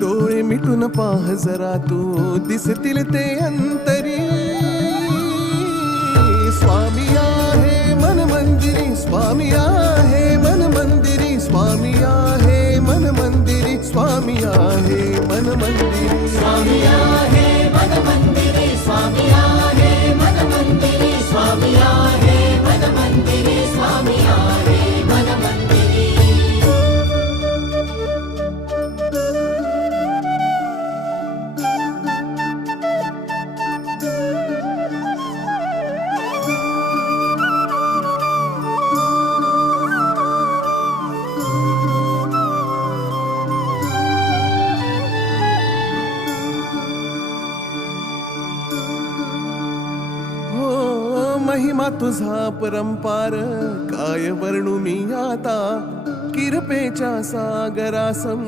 डोळे मिटून पाह जरा तू दिसतील ते अंतरी. स्वामी आहे मन मंदिरी, स्वामी आहे मन मंदिरी, स्वामी आहे मन मंदिरी, स्वामी आहे मन मंदिरी. स्वामी आहे मन मंदिरी, स्वामी आहे मन मंदिरी, स्वामी आहे मन मंदिरी, स्वामी आहे मन मंदिरी. महिमा तुझा परंपार काय वर्णू मी आता. किरपेच्या सागरासम